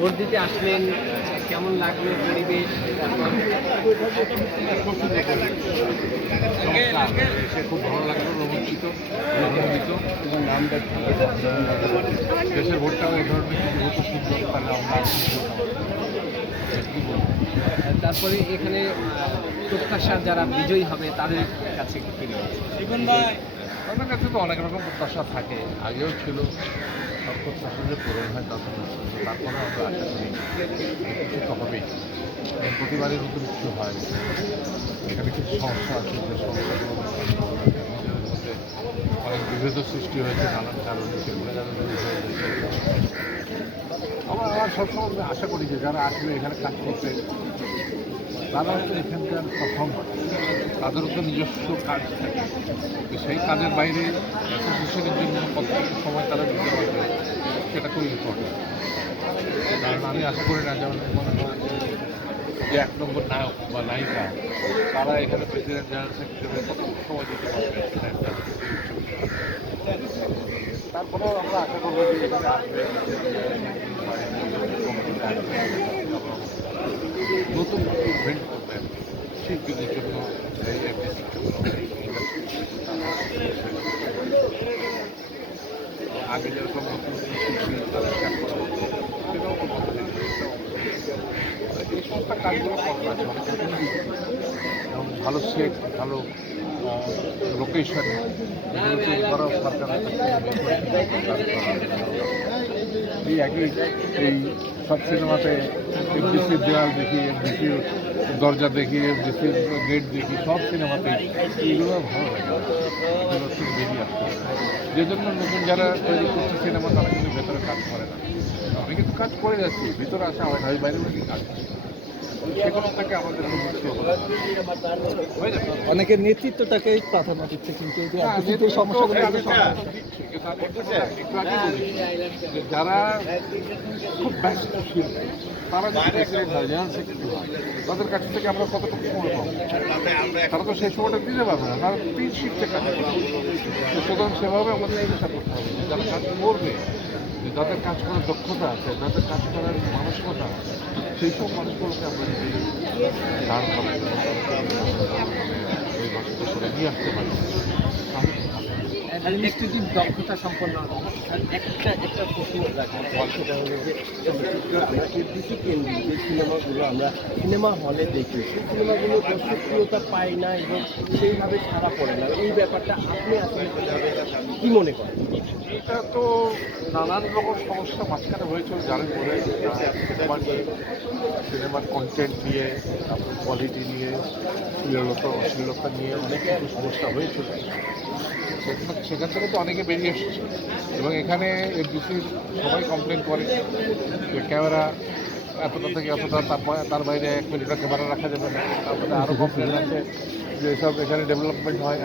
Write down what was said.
Vote দিতে আসলেন, কেমন লাগল পরিবেশ এসে খুব ভালো লাগল রোমাঞ্চিত আনন্দিত এবং নাম দেশের ভোটটাও এই ধরনের সুন্দর তাহলে আমরা? তারপরে এখানে প্রত্যাশা যারা বিজয়ী হবে, তাদের কাছে? আমাদের কাছে তো অনেক রকম প্রত্যাশা থাকে, আগেও ছিল প্রত্যাশা যে পূরণ হয় তা তো না। তারপরে আমরা আশা করি কিছু তো হবেই। প্রতিবারের নতুন কিছু হয় এখানে কিছু সমস্যা আছে, যে সমস্যাগুলো অনেক বিভেদ সৃষ্টি হয়েছে, নানান কারণে সেগুলো আমরা আমার সবসময় আশা করি যে যারা আসবে এখানে কাজ করতে তারা হচ্ছে এখানকার প্রথম তাদেরও তো নিজস্ব কাজ থাকে। সেই কাজের বাইরে অ্যাসোসিয়েশনের জন্য কতটুকু সময় তারা সেটা খুব ইম্পর্টেন্ট কারণ আমি আশা করি না যেমন মনে করেন যে এক নম্বর নায়ক বা নায়িকা তারা এখানে প্রেসিডেন্ট জেনারেল সেক্রেটারি কতটুকু সময় দিতে পারবে। তারপরেও আমরা আশা করব যে এখানে আসবে। নতুন ইভেন্ট করবেন শিল্পীদের জন্য এই জন্য আগে যেরকম নতুন শিল্পী তাদের কাজ করা হতো সেটাও তো বন্ধ ভালো সেট ভালো লোকেশন করা সরকারের এই একই, এই সব সিনেমাতে এফডিসির দেওয়াল দেখি এফডিসির দরজা দেখি এফডিসির গেট দেখি সব সিনেমাতেই এইগুলো ভালো লাগে এগুলো থেকে বেরিয়ে আসতে হবে। যে জন্য নতুন যারা তৈরি করছে সিনেমা তারা কিন্তু ভেতরে কাজ করে না আমি কিন্তু কাজ করে যাচ্ছি ভিতরে আসা হয় না ওই বাইরে কাজ করে। সেগুলো থেকে আমাদের মুক্ত হতে হবে। হয়ে যাবে অনেকে নেতৃত্বটাকে প্রাধান্য দিচ্ছে কিন্তু হ্যাঁ, সমস্যাগুলো যারা খুব ব্যস্ত শিল্পী তারা তাদের কাছ থেকে আমরা কতটুকু সময় তারা তো সেই সময়টা দিতে পারবে না। তারা তিন শিফটে কাজ করবে সুতরাং সেভাবে আমাদের চেষ্টা করতে হবে। যারা কাজ করবে যাদের কাজ করার দক্ষতা আছে, যাদের কাজ করার মানসিকতা আছে, সেই সব মানুষগুলোকে আমরা যদি আসতে পারি। অ্যাডমিনিস্ট্রেটিভ দক্ষতা সম্পন্ন একটা একটা প্রশ্ন সেটা হলো যে আমরা এফডিসি কেন্দ্রিক যে সিনেমাগুলো আমরা সিনেমা হলে দেখি, সেই সিনেমাগুলো দর্শকপ্রিয়তা পায় না এবং সেইভাবে সারা পড়ে না। এই ব্যাপারটা আপনি আসলে কী মনে করেন? এটা তো নানান রকম সমস্যা মাঝখানে হয়েছিল জানেন বলে সিনেমা সিনেমার কন্টেন্ট নিয়ে, তারপর কোয়ালিটি নিয়ে, শ্লীলতা, অশ্লীলতা নিয়ে অনেক কিছু সমস্যা হয়েছিল সেখান থেকে তো অনেকে বেরিয়ে এসেছে। এবং এখানে এফডিসির সবাই কমপ্লেন করে যে ক্যামেরা এতটা থেকে এতটা, তার বাইরে এক মিনিটের ক্যামেরা রাখা যাবে না। তারপরে আরও কমপ্লেন আছে যে সব এখানে ডেভেলপমেন্ট হয়